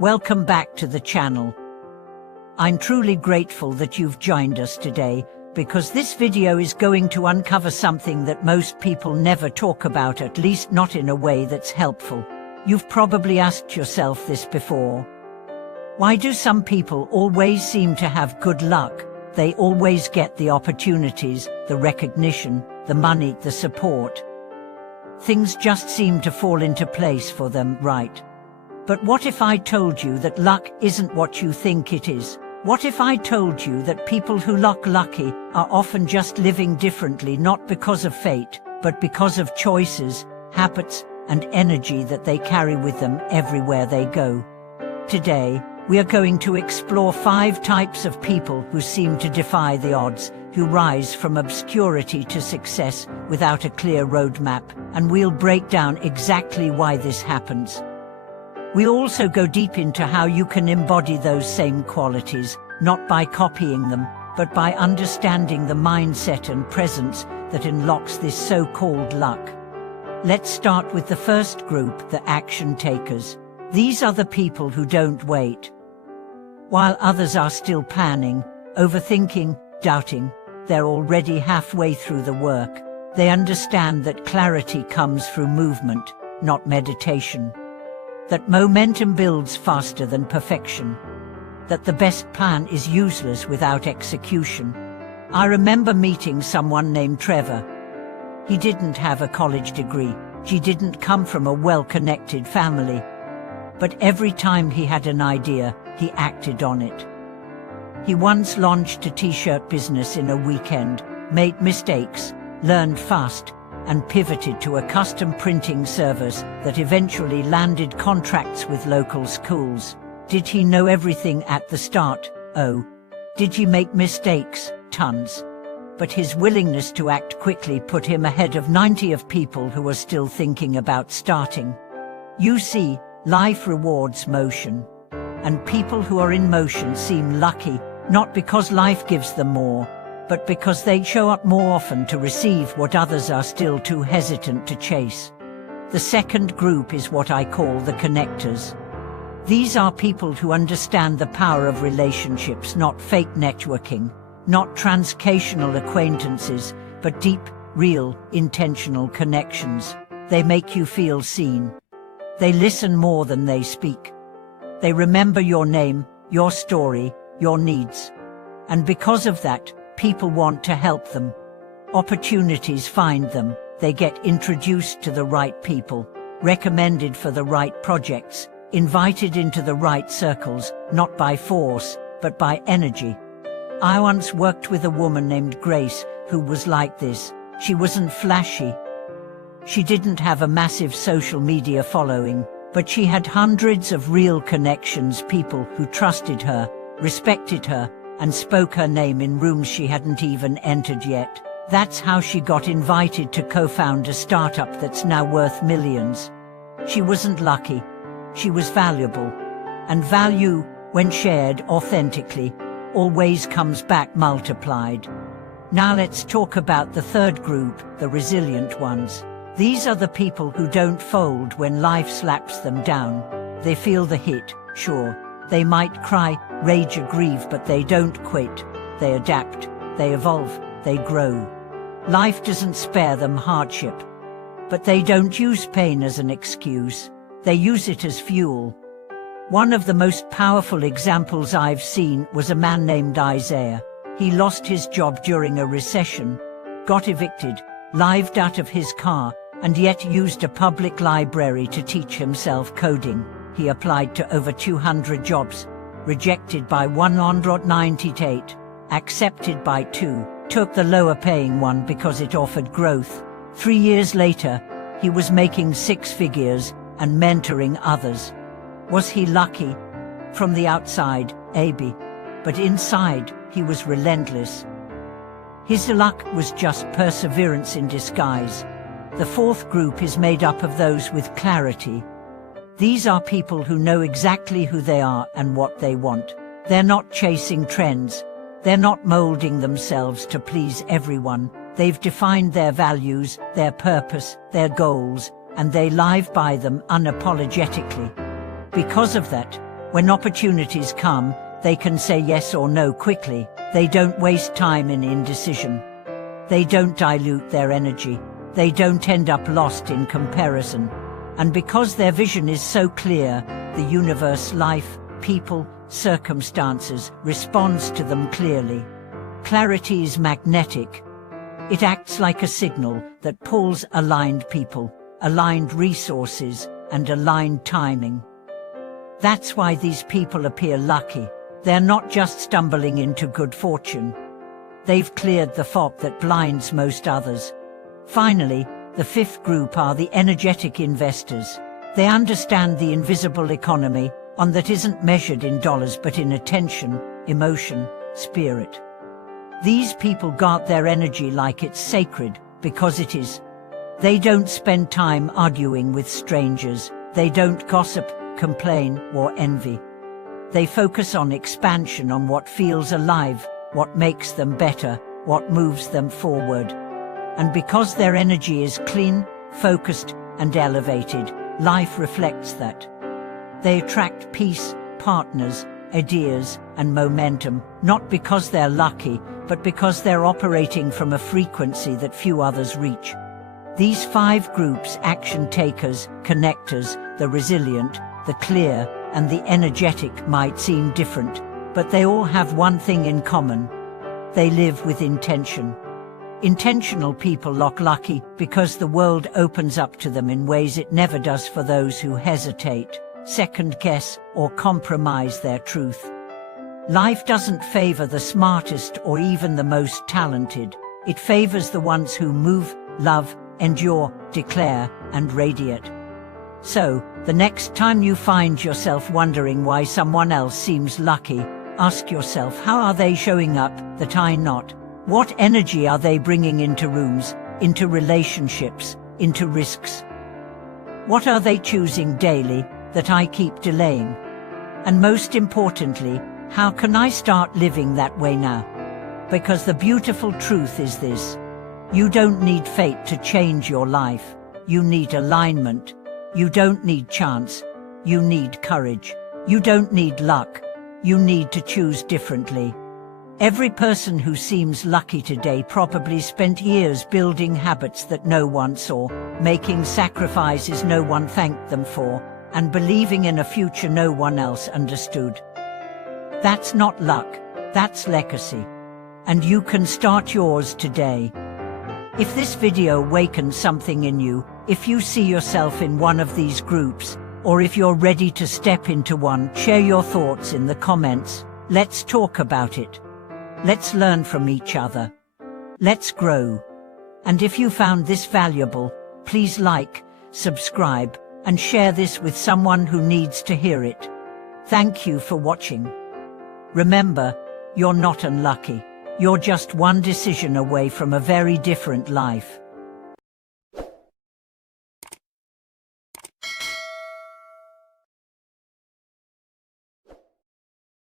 Welcome back to the channel. I'm truly grateful that you've joined us today, because this video is going to uncover something that most people never talk about, at least not in a way that's helpful. You've probably asked yourself this before. Why do some people always seem to have good luck? They always get the opportunities, the recognition, the money, the support. Things just seem to fall into place for them, right? But what if I told you that luck isn't what you think it is? What if I told you that people who look lucky are often just living differently, not because of fate, but because of choices, habits, and energy that they carry with them everywhere they go? Today, we are going to explore 5 types of people who seem to defy the odds, who rise from obscurity to success without a clear roadmap, and we'll break down exactly why this happens. We'll also go deep into how you can embody those same qualities, not by copying them, but by understanding the mindset and presence that unlocks this so-called luck. Let's start with the first group, the action takers. These are the people who don't wait. While others are still planning, overthinking, doubting, they're already halfway through the work. They understand that clarity comes through movement, not meditation. That momentum builds faster than perfection. That the best plan is useless without execution. I remember meeting someone named Trevor. He didn't have a college degree. He didn't come from a well-connected family. But every time he had an idea, he acted on it. He once launched a t-shirt business in a weekend, made mistakes, learned fast, and pivoted to a custom printing service that eventually landed contracts with local schools. Did he know everything at the start? Oh. Did he make mistakes? Tons. But his willingness to act quickly put him ahead of 90 of people who are still thinking about starting. You see, life rewards motion. And people who are in motion seem lucky, not because life gives them more, but because they show up more often to receive what others are still too hesitant to chase. The second group is what I call the connectors. These are people who understand the power of relationships, not fake networking, not transactional acquaintances, but deep, real, intentional connections. They make you feel seen. They listen more than they speak. They remember your name, your story, your needs. And because of that, people want to help them. Opportunities find them. They get introduced to the right people, recommended for the right projects, invited into the right circles, not by force, but by energy. I once worked with a woman named Grace who was like this. She wasn't flashy. She didn't have a massive social media following, but she had hundreds of real connections, people who trusted her, respected her, and spoke her name in rooms she hadn't even entered yet. That's how she got invited to co-found a startup that's now worth millions. She wasn't lucky. She was valuable. And value, when shared authentically, always comes back multiplied. Now let's talk about the third group, the resilient ones. These are the people who don't fold when life slaps them down. They feel the hit, sure. They might cry, rage or grieve, but they don't quit. They adapt, they evolve, they grow. Life doesn't spare them hardship. But they don't use pain as an excuse. They use it as fuel. One of the most powerful examples I've seen was a man named Isaiah. He lost his job during a recession, got evicted, lived out of his car, and yet used a public library to teach himself coding. He applied to over 200 jobs, rejected by 198, accepted by 2, took the lower-paying one because it offered growth. 3 years later, he was making 6 figures and mentoring others. Was he lucky? From the outside, maybe. But inside, he was relentless. His luck was just perseverance in disguise. The fourth group is made up of those with clarity. These are people who know exactly who they are and what they want. They're not chasing trends. They're not molding themselves to please everyone. They've defined their values, their purpose, their goals, and they live by them unapologetically. Because of that, When opportunities come, they can say yes or no quickly. They don't waste time in indecision. They don't dilute their energy. They don't end up lost in comparison. And because their vision is so clear, the universe, life, people, circumstances responds to them clearly. Clarity is magnetic. It acts like a signal that pulls aligned people, aligned resources, and aligned timing. That's why these people appear lucky. They're not just stumbling into good fortune. They've cleared the fog that blinds most others. Finally, the fifth group are the energetic investors. They understand the invisible economy, one that isn't measured in dollars but in attention, emotion, spirit. These people guard their energy like it's sacred, because it is. They don't spend time arguing with strangers. They don't gossip, complain, or envy. They focus on expansion, on what feels alive, what makes them better, what moves them forward. And because their energy is clean, focused, and elevated, life reflects that. They attract peace, partners, ideas, and momentum, not because they're lucky, but because they're operating from a frequency that few others reach. These five groups, action takers, connectors, the resilient, the clear, and the energetic, might seem different, but they all have one thing in common. They live with intention. Intentional people look lucky because the world opens up to them in ways it never does for those who hesitate, second-guess, or compromise their truth. Life doesn't favor the smartest or even the most talented. It favors the ones who move, love, endure, declare, and radiate. So, the next time you find yourself wondering why someone else seems lucky, ask yourself, how are they showing up that I'm not? What energy are they bringing into rooms, into relationships, into risks? What are they choosing daily that I keep delaying? And most importantly, how can I start living that way now? Because the beautiful truth is this: you don't need fate to change your life. You need alignment. You don't need chance. You need courage. You don't need luck. You need to choose differently. Every person who seems lucky today probably spent years building habits that no one saw, making sacrifices no one thanked them for, and believing in a future no one else understood. That's not luck, that's legacy. And you can start yours today. If this video awakens something in you, if you see yourself in one of these groups, or if you're ready to step into one, share your thoughts in the comments. Let's talk about it. Let's learn from each other. Let's grow. And if you found this valuable, please like, subscribe, and share this with someone who needs to hear it. Thank you for watching. Remember, you're not unlucky. You're just one decision away from a very different life.